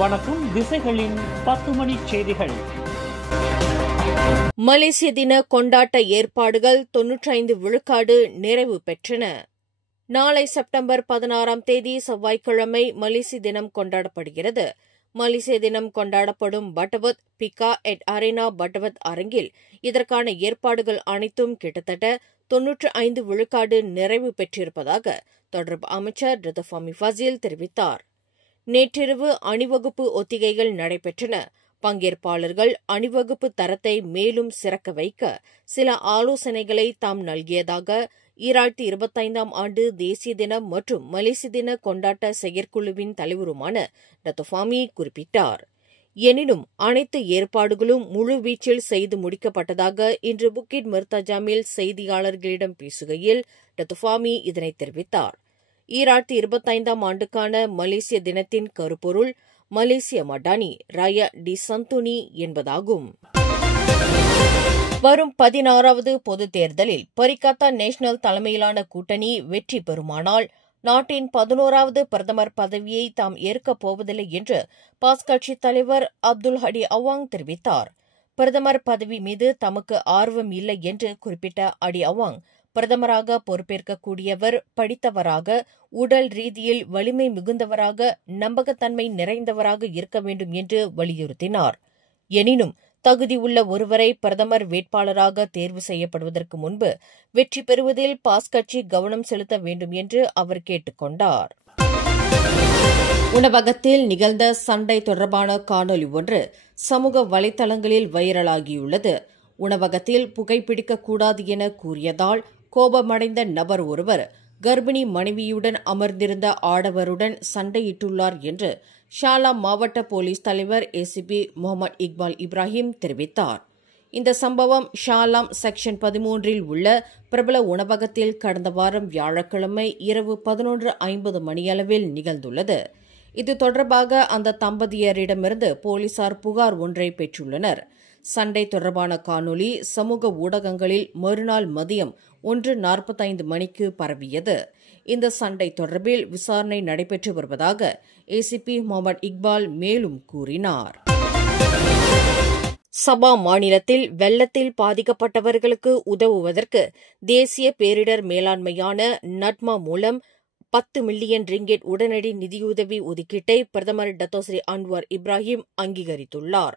வணக்கம். திசைகளின் 10 மணி செய்திகள். மலேசிய தின கொண்டாட்ட ஏற்பாடுகள் 95 விழுக்காடு நிறைவு பெற்றன. நாளை செப்டம்பர் 16ஆம் தேதி செவ்வாய்க்கிழமை மலேசிய தினம் கொண்டாடப்படுகிறது. மலேசிய தினம் கொண்டாடப்படும் பட்டவத் பிகா எட் அரேனா பட்டவத் அரங்கில் இதற்கான ஏற்பாடுகள் அனைத்தும் கிட்டத்தட்ட 95 விழுக்காடு நிறைவு பெற்றிருப்பதாக தொடர்பு அமைச்சர் டத்தோஃபாமி ஃபசில் தெரிவித்தார். நேற்றிரவு அணிவகுப்பு ஒத்திகைகள் நடைபெற்றன. பங்கேற்பாளர்கள் அணிவகுப்பு தரத்தை மேலும் சிறக்க வைக்க சில ஆலோசனைகளை தாம் நல்கியதாக 2025ஆம் ஆண்டு தேசிய தினம் மற்றும் மலேசிய தின கொண்டாட்ட செயற்குழுவின் தலைவருமான டத்தோஃபாமி குறிப்பிட்டார். எனினும் அனைத்து ஏற்பாடுகளும் முழுவீச்சில் செய்து முடிக்கப்பட்டதாக இன்று புக்கிட் மர்தாஜாமில் செய்தியாளர்களிடம் பேசுகையில் டத்தோஃபாமி இதனை தெரிவித்தார். 2025ஆம் ஆண்டுக்கான மலேசிய தினத்தின் கருப்பொருள் மலேசிய மடானி ராயா டி சந்துனி என்பதாகும். வரும் 16வது பொதுத் தேர்தலில் பரிகாத்தா நேஷனல் தலைமையிலான கூட்டணி வெற்றி பெறுமானால் நாட்டின் 11வது பிரதமர் பதவியை தாம் ஏற்கப் போவதில்லை என்று பாஸ் கட்சித் தலைவர் அப்துல் ஹடி அவாங் தெரிவித்தார். பிரதமர் பதவி மீது தமக்கு ஆர்வம் இல்லை என்று குறிப்பிட்ட அடி அவாங், பிரதமராக பொறுப்பேற்கக்கூடியவர் படித்தவராக, உடல் ரீதியில் வலிமை மிகுந்தவராக, நம்பகத்தன்மை நிறைந்தவராக இருக்க வேண்டும் என்று வலியுறுத்தினார். எனினும் தகுதி உள்ள ஒருவரை பிரதமர் வேட்பாளராக தேர்வு செய்யப்படுவதற்கு முன்பு வெற்றி பெறுவதில் பாஸ் கட்சி கவனம் செலுத்த வேண்டும் என்று அவர் கேட்டுக் கொண்டார். உணவகத்தில் நிகழ்ந்த சண்டை தொடர்பான காணொலி ஒன்று சமூக வலைதளங்களில் வைரலாகியுள்ளது. உணவகத்தில் புகைப்பிடிக்கக்கூடாது என கூறியதால் கோபமடைந்த நபர் ஒருவர் கர்ப்பிணி மனைவியுடன் அமர்ந்திருந்த ஆடவருடன் சண்டையிட்டுள்ளார் என்று ஷாலா மாவட்ட போலீஸ் தலைவர் ஏசிபி முகமது இக்பால் இப்ராஹிம் தெரிவித்தார். இந்த சம்பவம் ஷாலாம் செக்ஷன் 13இல் உள்ள பிரபல உணவகத்தில் கடந்த வாரம் வியாழக்கிழமை இரவு 11:50 மணியளவில் நிகழ்ந்துள்ளது. இது தொடர்பாக அந்த தம்பதியரிடமிருந்து போலீசார் புகார் ஒன்றை பெற்றுள்ளனர். சண்டை தொடர்பான காணொலி சமூக ஊடகங்களில் மறுநாள் மதியம் 1:45 மணிக்கு பரவியது. இந்த சண்டை தொடர்பில் விசாரணை நடைபெற்று வருவதாக ஏசிபி முகமது இக்பால் மேலும் கூறினார். சபா மாநிலத்தில் வெள்ளத்தில் பாதிக்கப்பட்டவர்களுக்கு உதவுவதற்கு தேசிய பேரிடர் மேலாண்மையான நட்மா மூலம் 10 மில்லியன் ரிங்கெட் உடனடி நிதியுதவி ஒதுக்கீட்டை பிரதமர் டத்தோஸ்ரீ அன்வார் இப்ராஹிம் அங்கீகரித்துள்ளார்.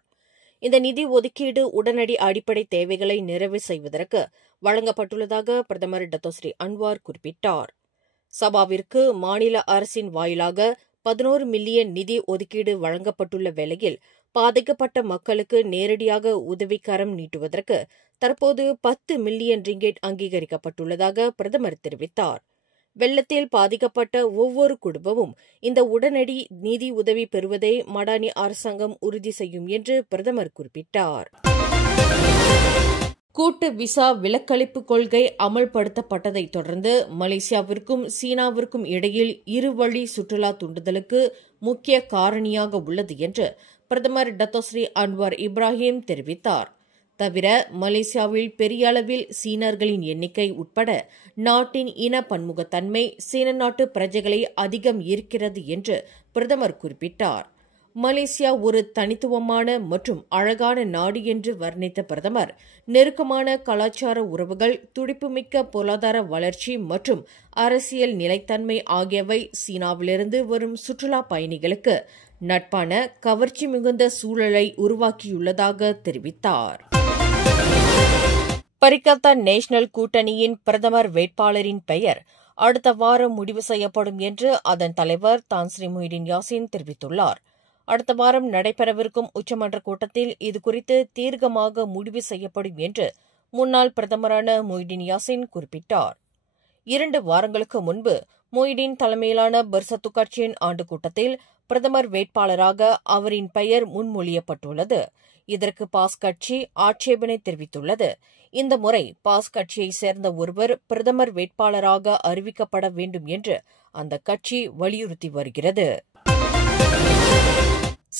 இந்த நிதி ஒதுக்கீடு உடனடி அடிப்படை தேவைகளை நிறைவு செய்வதற்கு வழங்கப்பட்டுள்ளதாக பிரதமர் டத்தோஸ்ரீ அன்வார் குறிப்பிட்டார். சபாவிற்கு மாநில அரசின் வாயிலாக 11 மில்லியன் நிதி ஒதுக்கீடு வழங்கப்பட்டுள்ள வேளையில் பாதிக்கப்பட்ட மக்களுக்கு நேரடியாக உதவிக்கரம் நீட்டுவதற்கு தற்போது 10 மில்லியன் ரிங்கெட் அங்கீகரிக்கப்பட்டுள்ளதாக பிரதமர் தெரிவித்தார். வெள்ளத்தில் பாதிக்கப்பட்ட ஒவ்வொரு குடும்பமும் இந்த உடனடி நிதி உதவி பெறுவதை மடானி அரசாங்கம் உறுதி செய்யும் என்று பிரதமர் குறிப்பிட்டார். கூட்டு விசா விலக்களிப்பு கொள்கை அமல்படுத்தப்பட்டதைத் தொடர்ந்து மலேசியாவிற்கும் சீனாவிற்கும் இடையில் இருவழி சுற்றுலா தூண்டுதலுக்கு முக்கிய காரணியாக உள்ளது என்று பிரதமர் டத்தோஸ்ரீ அன்வார் இப்ராஹிம் தெரிவித்தார். தவிர மலேசியாவில் பெரிய அளவில் சீனர்களின் எண்ணிக்கை உட்பட நாட்டின் இன பன்முகத்தன்மை சீன நாட்டு பிரஜைகளை அதிகம் ஈர்க்கிறது என்று பிரதமர் குறிப்பிட்டார். மலேசியா ஒரு தனித்துவமான மற்றும் அழகான நாடு என்று வர்ணித்த பிரதமர், நெருக்கமான கலாச்சார உறவுகள், துடிப்புமிக்க பொருளாதார வளர்ச்சி மற்றும் அரசியல் நிலைத்தன்மை ஆகியவை சீனாவிலிருந்து வரும் சுற்றுலா பயணிகளுக்கு நட்பான கவர்ச்சி மிகுந்த சூழலை உருவாக்கியுள்ளதாக தெரிவித்தார். பரிகாத்தா நேஷனல் கூட்டணியின் பிரதமர் வேட்பாளரின் பெயர் அடுத்த வாரம் முடிவு செய்யப்படும் என்று அதன் தலைவர் தான்ஸ்ரீ முஹிடின் யாசின் தெரிவித்துள்ளார். அடுத்த வாரம் நடைபெறவிருக்கும் உச்சமன்ற கூட்டத்தில் இதுகுறித்து தீர்க்கமாக முடிவு செய்யப்படும் என்று முன்னாள் பிரதமரான முஹிடின் யாசின் குறிப்பிட்டார். 2 வாரங்களுக்கு முன்பு முஹிடின் தலைமையிலான பர்சத்து கட்சியின் ஆண்டு கூட்டத்தில் பிரதமர் வேட்பாளராக அவரின் பெயர் முன்மொழியப்பட்டுள்ளது. இதற்கு பாஸ் கட்சி ஆட்சேபனை தெரிவித்துள்ளது. இந்த முறை பாஸ் கட்சியைச் சேர்ந்த ஒருவர் பிரதமர் வேட்பாளராக அறிவிக்கப்பட வேண்டும் என்று அந்த கட்சி வலியுறுத்தி வருகிறது.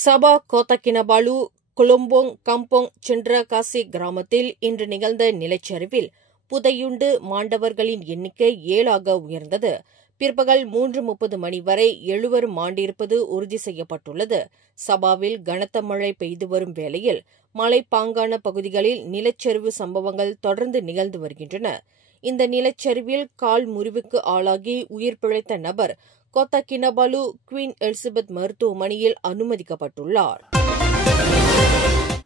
சபா கோத்தா கினபாலு கொலம்போங் கம்போங் சென்ட்ரகாசி கிராமத்தில் இன்று நிகழ்ந்த நிலச்சரிவில் புதையுண்டு மாண்டவர்களின் எண்ணிக்கை 7ஆக உயர்ந்தது. பிற்பகல் 3:30 மணி வரை எழுவரும் மாண்டிருப்பது உறுதி செய்யப்பட்டுள்ளது. சபாவில் கனத்த மழை பெய்து வரும் வேளையில் மலைப்பாங்கான பகுதிகளில் நிலச்சரிவு சம்பவங்கள் தொடர்ந்து நிகழ்ந்து வருகின்றன. இந்த நிலச்சரிவில் கால் முறிவுக்கு ஆளாகி உயிர் பிழைத்த நபர் கோத்தா கினபாலு குவீன் எலிசபெத் மருத்துவமனையில் அனுமதிக்கப்பட்டுள்ளார்.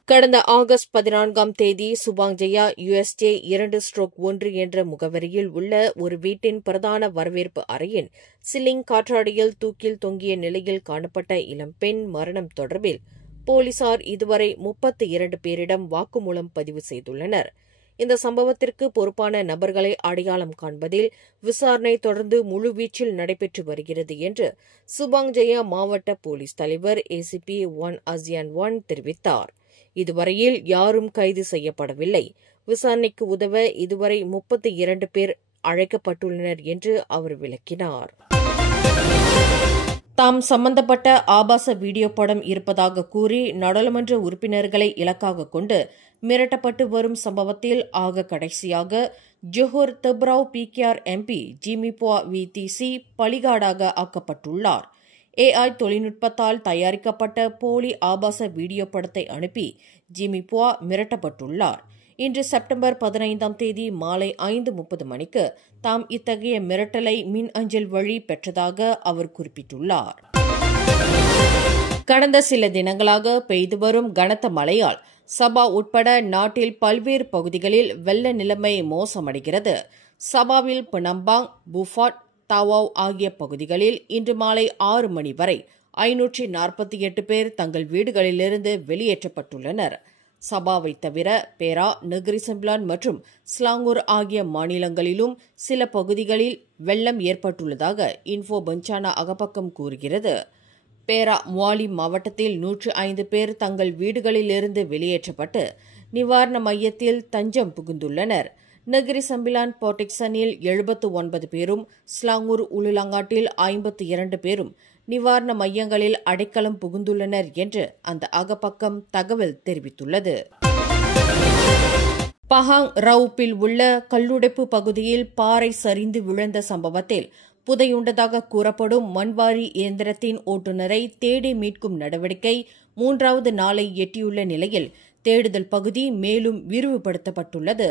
கடந்த ஆகஸ்ட் 14ஆம் தேதி சுபாங் ஜெயா USJ 2/1 என்ற முகவரியில் உள்ள ஒரு வீட்டின் பிரதான வரவேற்பு அறையின் சிலிங் காற்றாடியில் தூக்கில் தொங்கிய நிலையில் காணப்பட்ட இளம்பெண் மரணம் தொடர்பில் போலீசார் இதுவரை 32 பேரிடம் வாக்குமூலம் பதிவு செய்துள்ளனர். இந்த சம்பவத்திற்கு பொறுப்பான நபர்களை அடையாளம் காண்பதில் விசாரணை தொடர்ந்து முழுவீச்சில் நடைபெற்று வருகிறது என்று சுபாங் ஜெயா மாவட்ட போலீஸ் தலைவர் ACP 1 ASEAN 1 தெரிவித்தார். இதுவரையில் யாரும் கைது செய்யப்படவில்லை. விசாரணைக்கு உதவ இதுவரை 32 பேர் அழைக்கப்பட்டுள்ளனர் என்று அவர் விளக்கினார். தாம் சம்பந்தப்பட்ட ஆபாச வீடியோ படம் இருப்பதாக கூறி நாடாளுமன்ற உறுப்பினர்களை இலக்காக கொண்டு மிரட்டப்பட்டு வரும் சம்பவத்தில் ஆக கடைசியாக Johor Tebrau PKR MP Jimmy Puah VTC பலிகாடாக ஆக்கப்பட்டுள்ளார். AI தொழில்நுட்பத்தால் தயாரிக்கப்பட்ட போலி ஆபாச வீடியோ படத்தை அனுப்பி ஜிமிபுவா மிரட்டப்பட்டுள்ளார். இன்று செப்டம்பர் 15ஆம் தேதி மாலை 5:30 மணிக்கு தாம் இத்தகைய மிரட்டலை மின் அஞ்சல் வழி பெற்றதாக அவர் குறிப்பிட்டுள்ளார். கடந்த சில தினங்களாக பெய்து வரும் கனத்த மழையால் சபா உட்பட நாட்டில் பல்வேறு பகுதிகளில் வெள்ள நிலைமை மோசமடைகிறது. சபாவில் பினம்பாங், புஃபாட், தாவாவ் ஆகிய பகுதிகளில் இன்று மாலை 6 மணி வரை 548 பேர் தங்கள் வீடுகளிலிருந்து வெளியேற்றப்பட்டுள்ளனர். சபாவை தவிர பேரா, நெகிரி செம்பிலான் மற்றும் ஸ்லாங்கூர் ஆகிய மாநிலங்களிலும் சில பகுதிகளில் வெள்ளம் ஏற்பட்டுள்ளதாக இன்ஃபோ பஞ்சானா அகப்பக்கம் கூறுகிறது. பேரா முவாலி மாவட்டத்தில் 105 பேர் தங்கள் வீடுகளிலிருந்து வெளியேற்றப்பட்டு நிவாரண மையத்தில் தஞ்சம் புகுந்துள்ளனர். நெகிரி சம்பிலான் போர்டிக்சனில் 79 பேரும், ஸ்லாங்கூர் உலுலாங்காட்டில் 52 பேரும் நிவாரண மையங்களில் அடைக்கலம் புகுந்துள்ளனர் என்று அந்த அகப்பக்கம் தகவல் தெரிவித்துள்ளது. பஹாங் ரவுப்பில் உள்ள கல்லுடைப்பு பகுதியில் பாறை சரிந்து விழுந்த சம்பவத்தில் புதையுண்டதாக கூறப்படும் மண்வாரி இயந்திரத்தின் ஓட்டுநரை தேடி மீட்கும் நடவடிக்கை 3வது நாளை எட்டியுள்ள நிலையில் தேடுதல் பகுதி மேலும் விரிவுபடுத்தப்பட்டுள்ளது.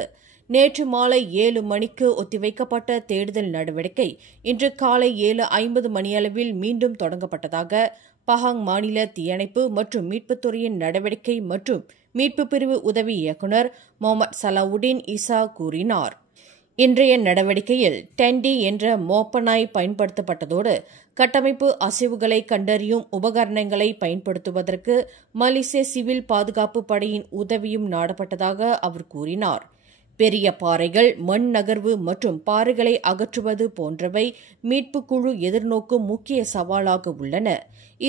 நேற்று மாலை 7 மணிக்கு ஒத்திவைக்கப்பட்ட தேடுதல் நடவடிக்கை இன்று காலை 7:50 மணியளவில் மீண்டும் தொடங்கப்பட்டதாக பஹாங் மாநில தீயணைப்பு மற்றும் மீட்புத்துறையின் நடவடிக்கை மற்றும் மீட்பு பிரிவு உதவி இயக்குநர் முகமது சலாவுடீன் இசா கூறினார். இன்றைய நடவடிக்கையில் டென்டி என்ற மோப்பநாய் பயன்படுத்தப்பட்டதோடு கட்டமைப்பு அசைவுகளை கண்டறியும் உபகரணங்களை பயன்படுத்துவதற்கு மலேசிய சிவில் பாதுகாப்பு படையின் உதவியும் நாடப்பட்டதாக அவர் கூறினார். பெரிய பாறைகள், மண் நகர்வு மற்றும் பாறைகளை அகற்றுவது போன்றவை மீட்புக் குழு எதிர்நோக்கும் முக்கிய சவாலாக உள்ளன.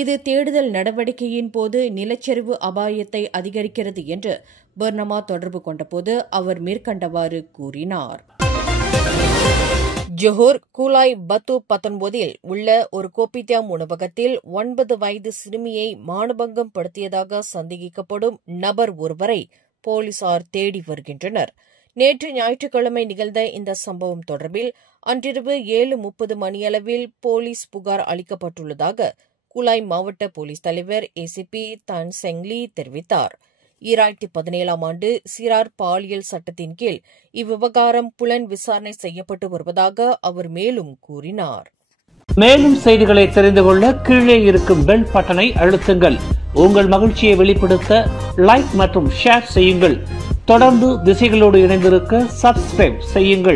இது தேடுதல் நடவடிக்கையின் போது நிலச்சரிவு அபாயத்தை அதிகரிக்கிறது என்று பர்னமா தொடர்பு கொண்டபோது அவர் மேற்கண்டவாறு கூறினார். ஜொஹர் கூலாய் பத்து 19 உள்ள ஒரு கோப்பித்தியாம் உணவகத்தில் 9 வயது சிறுமியை மானபங்கம் படுத்தியதாக சந்தேகிக்கப்படும் நபர் ஒருவரை போலீசார் தேடி வருகின்றனர். நேற்று ஞாயிற்றுக்கிழமை நிகழ்ந்த இந்த சம்பவம் தொடர்பில் அன்றிரவு 7:30 மணியளவில் போலீஸ் புகார் அளிக்கப்பட்டுள்ளதாக கூலாய் மாவட்ட போலீஸ் தலைவர் ACP தான் செங்லி தெரிவித்தார். 2017ஆம் ஆண்டு சிறார் பாலியல் சட்டத்தின் கீழ் இவ்விவகாரம் புலன் விசாரணை செய்யப்பட்டு வருவதாக அவர் மேலும் கூறினார். மேலும் செய்திகளை தெரிந்து கொள்ள கீழே இருக்கும் பெல் பட்டனை அழுத்துங்கள். உங்கள் மகிழ்ச்சியை வெளிப்படுத்த லைக் மற்றும் ஷேர் செய்யுங்கள். தொடர்ந்து திசைகளோடு இணைந்திருக்க சப்ஸ்கிரைப் செய்யுங்கள்.